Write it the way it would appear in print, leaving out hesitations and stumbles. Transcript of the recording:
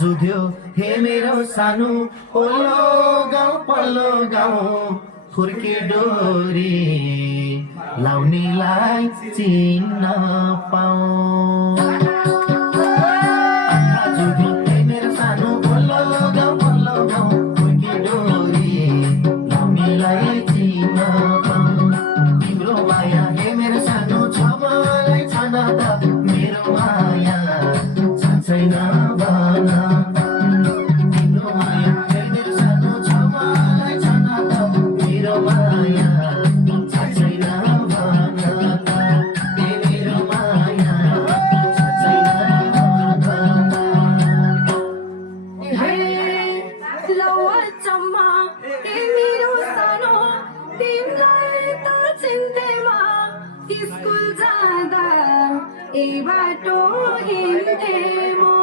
जुध्यो हे मेरो सानो पल्लो गाउँ फुर्के डोरी लाउनेलाई चिन्न पाऊँ। जुध्यो हे मेरो सानो पल्लो गाउँ फुर्के डोरी लाउनेलाई चिन्न पाऊँ। तिम्रो माया हे मेरो सानो छ मलाई छन त मेरो माया छ छैन भन। तिम्रो माया हे मेरो सानो छ मलाई छन त मेरो माया छ छैन भन। हे मेरो माया छ छैन भन। हे लौ अचम्म हे मेरो सानो तिमीलाई त चिन्दैमा स्कुल जाँदा ए बाटो हिँड्थे म।